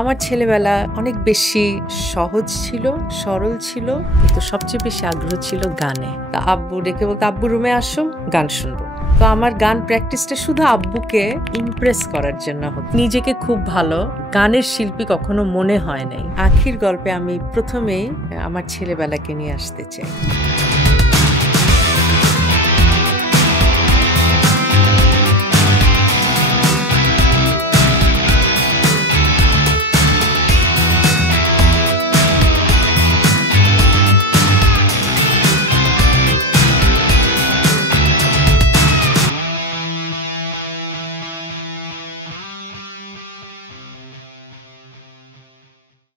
আমার ছেলেবেলা অনেক বেশি সহজ ছিল, সরল ছিল, কিন্তু সবচেয়ে বেশি আগ্রহ ছিল গানে। তা আব্বু ডেকে বলতো, আব্বু রুমে আসো, গান শুনবো। তো আমার গান প্র্যাকটিসটা শুধু আব্বুকে ইমপ্রেস করার জন্য হতো। নিজেকে খুব ভালো গানের শিল্পী কখনো মনে হয় নাই। আখির গল্পে আমি প্রথমেই আমার ছেলেবেলাকে নিয়ে আসতে চাই।